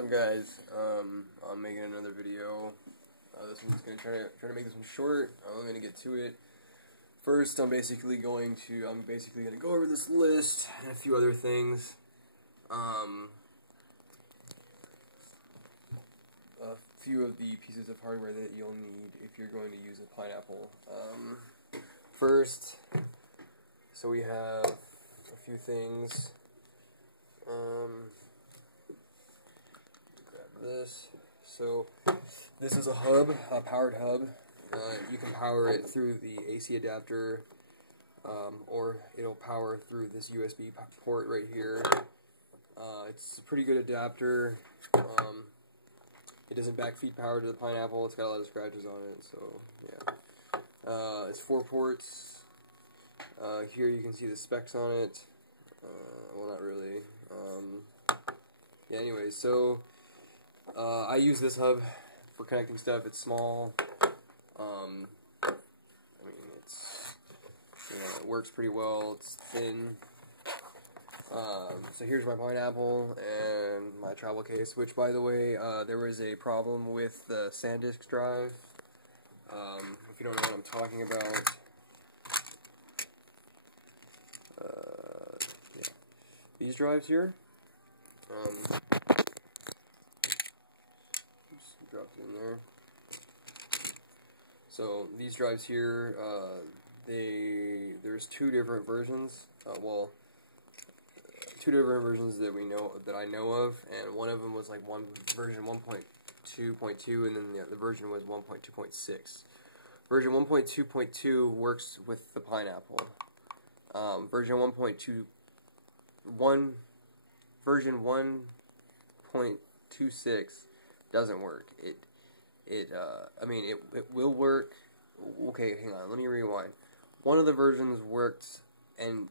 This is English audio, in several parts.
What's up, guys? I'm making another video. This one's gonna try to make this one short. I'm gonna get to it. First, I'm basically gonna go over this list and a few other things. A few of the pieces of hardware that you'll need if you're going to use a pineapple. First, so we have a few things. Grab this. So this is a hub, a powered hub. You can power it through the AC adapter, or it'll power through this USB port right here. It's a pretty good adapter. It doesn't backfeed power to the pineapple. It's got a lot of scratches on it, so yeah. It's 4 ports. Here you can see the specs on it. Well, not really. Yeah, anyways, so I use this hub for connecting stuff. It's small. I mean, it works pretty well. It's thin. So here's my pineapple and my travel case, which, by the way, there was a problem with the SanDisk drive. If you don't know what I'm talking about, yeah. These drives here, just dropped it in there. So these drives here, there's two different versions. Two different versions that I know of, and one of them was like version 1.2.2, and then the other version was 1.2.6. Version 1.2.2 works with the pineapple. Version 1.26 doesn't work. I mean, it will work. Okay, hang on. Let me rewind. One of the versions worked and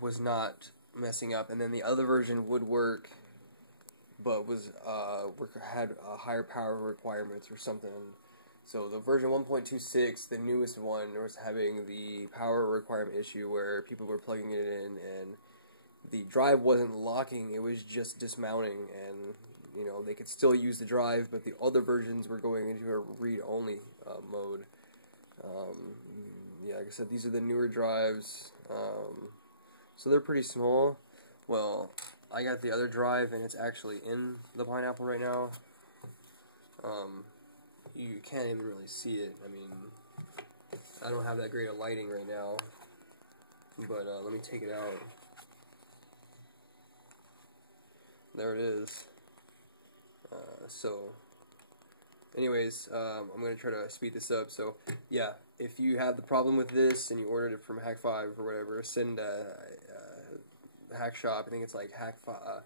was not messing up, and then the other version would work, but had higher power requirements or something. So the version 1.26, the newest one, was having the power requirement issue where people were plugging it in and the drive wasn't locking, it was just dismounting, and they could still use the drive, but the other versions were going into a read-only mode. Yeah, like I said, these are the newer drives. So they're pretty small. Well, I got the other drive, and it's actually in the pineapple right now. You can't even really see it. I mean, I don't have that great of lighting right now. But let me take it out. There it is. So, anyways, I'm going to try to speed this up. So, yeah, if you have the problem with this and you ordered it from Hack5 or whatever, send Hack Shop. I think it's like Hack5.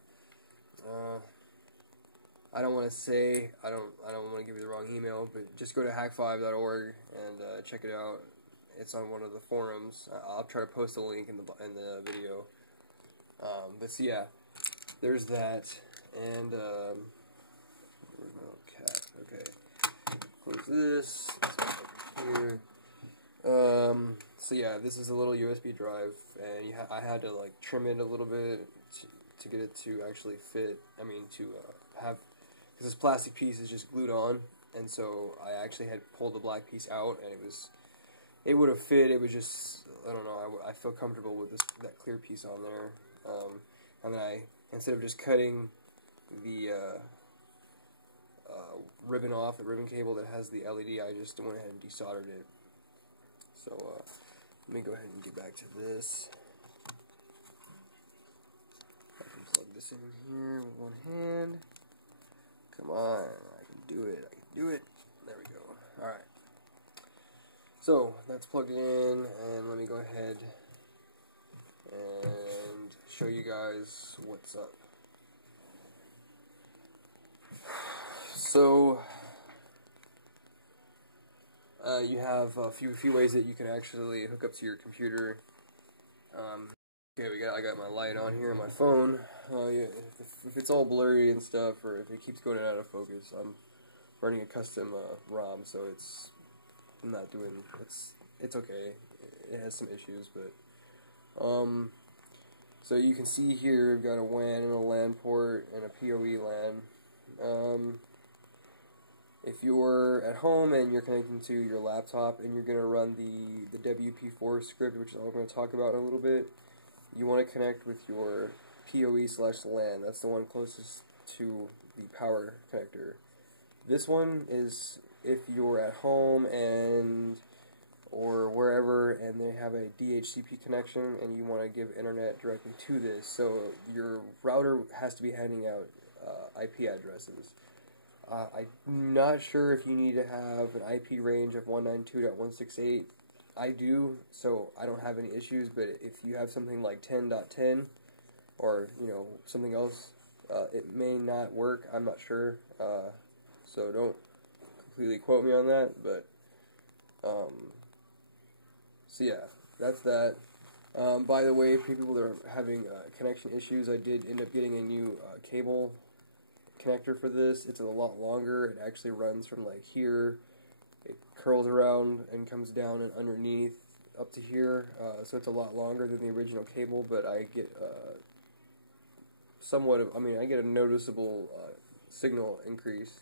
I don't want to say. I don't want to give you the wrong email, but just go to hack5.org and check it out. It's on one of the forums. I'll try to post a link in the video. But so yeah, there's that. And where's my little cat? Okay, close this. Let's go here. So yeah, this is a little USB drive, and I had to like trim it a little bit to get it to actually fit. I mean, to have, because this plastic piece is just glued on, and so I actually had pulled the black piece out, and it would have fit. It was just, I don't know. I feel comfortable with that clear piece on there, and then instead of just cutting the ribbon off, the ribbon cable that has the LED, I just went ahead and desoldered it. So let me go ahead and get back to this. I can plug this in here with one hand. Come on, I can do it. I can do it. There we go. Alright. So that's plugged in, and let me go ahead and show you guys what's up. So you have a few ways that you can actually hook up to your computer. Okay, I got my light on here on my phone. Yeah, if it's all blurry and stuff, or if it keeps going out of focus, I'm running a custom ROM, so it's okay. It has some issues, but so you can see here we've got a WAN and a LAN port and a PoE LAN. If you're at home and you're connecting to your laptop and you're going to run the WP4 script, which is all I'm going to talk about in a little bit, you want to connect with your PoE/LAN. That's the one closest to the power connector. This one is if you're at home and or wherever and they have a DHCP connection and you want to give internet directly to this. So your router has to be handing out IP addresses. I'm not sure if you need to have an IP range of 192.168. I do, so I don't have any issues, but if you have something like 10.10 or something else, it may not work. I'm not sure, so don't completely quote me on that, but so yeah, that's that. By the way, for people that are having connection issues, I did end up getting a new cable connector for this. It's a lot longer. It actually runs from like here, it curls around and comes down and underneath up to here, so it's a lot longer than the original cable, but I get I get a noticeable signal increase,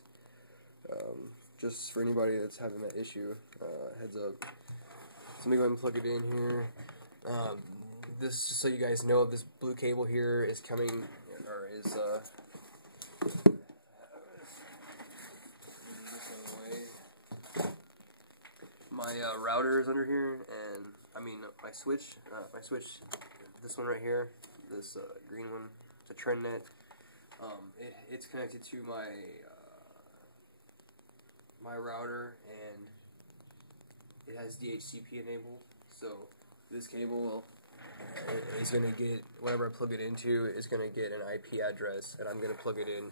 just for anybody that's having that issue. Heads up. So let me go ahead and plug it in here. This, just so you guys know, this blue cable here is coming, or is my router is under here, and my switch, this one right here, this green one, it's a TrendNet. It's connected to my router, and it has DHCP enabled. So this cable is going to get, whenever I plug it into, is going to get an IP address, and I'm going to plug it in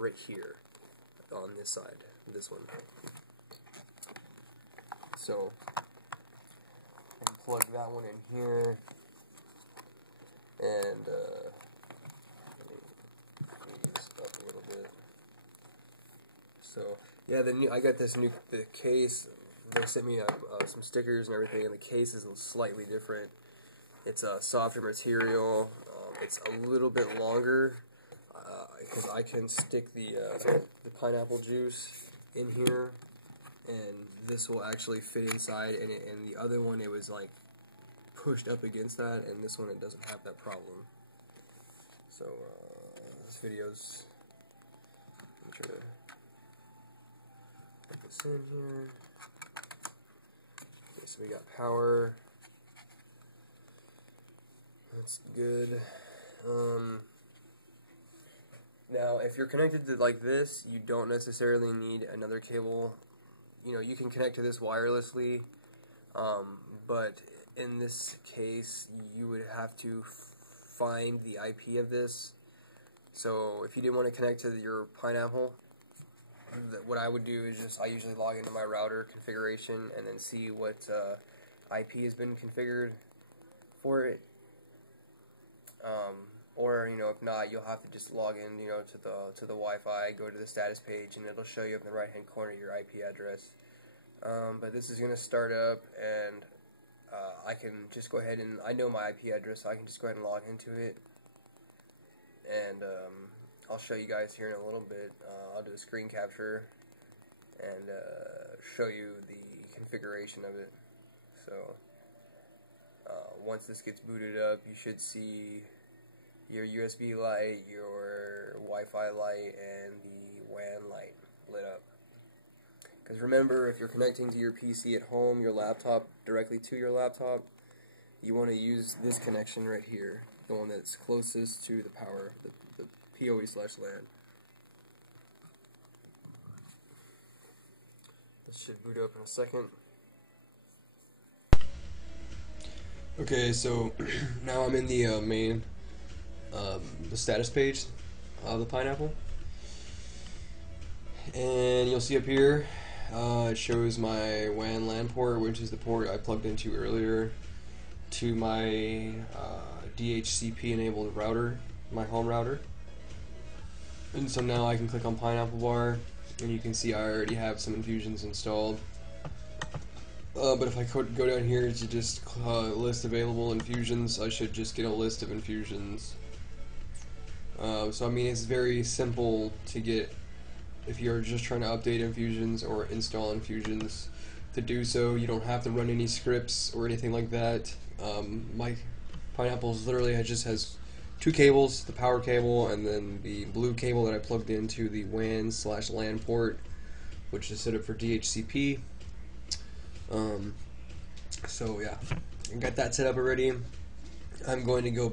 right here on this side, this one. So I can plug that one in here, and let me this up a little bit. So yeah, I got this new case. They sent me some stickers and everything, and the case is slightly different. It's a softer material. It's a little bit longer because I can stick the pineapple juice in here, and this will actually fit inside. And the other one, it was like pushed up against that, and this one, it doesn't have that problem. So this video's, I'm trying to put this in here. Okay, so we got power. That's good. Now, if you're connected to like this, you don't necessarily need another cable. You can connect to this wirelessly, but in this case, you would have to find the IP of this. So if you didn't want to connect to your pineapple, what I would do is I usually log into my router configuration and then see what IP has been configured for it. Or if not, you'll have to just log in, to the Wi-Fi, go to the status page, and it'll show you up in the right-hand corner your IP address. But this is going to start up, and I can just go ahead and I know my IP address, so I can just go ahead and log into it. And I'll show you guys here in a little bit. I'll do a screen capture and show you the configuration of it. So once this gets booted up, you should see your USB light, your Wi-Fi light, and the WAN light lit up. Because remember, if you're connecting to your PC at home, your laptop, directly to your laptop, you want to use this connection right here, the one that's closest to the power, the PoE/LAN. This should boot up in a second. Okay, so now I'm in the main, the status page of the pineapple, and you'll see up here it shows my WAN LAN port, which is the port I plugged into earlier, to my DHCP enabled router, my home router. And so now I can click on Pineapple Bar, and you can see I already have some infusions installed. But if I go down here to just list available infusions, I should just get a list of infusions. So I mean, it's very simple to get if you're just trying to update infusions or install infusions. To do so, you don't have to run any scripts or anything like that. My Pineapple's literally just has two cables, the power cable and then the blue cable that I plugged into the WAN/LAN port, which is set up for DHCP. So yeah, I got that set up already. I'm going to go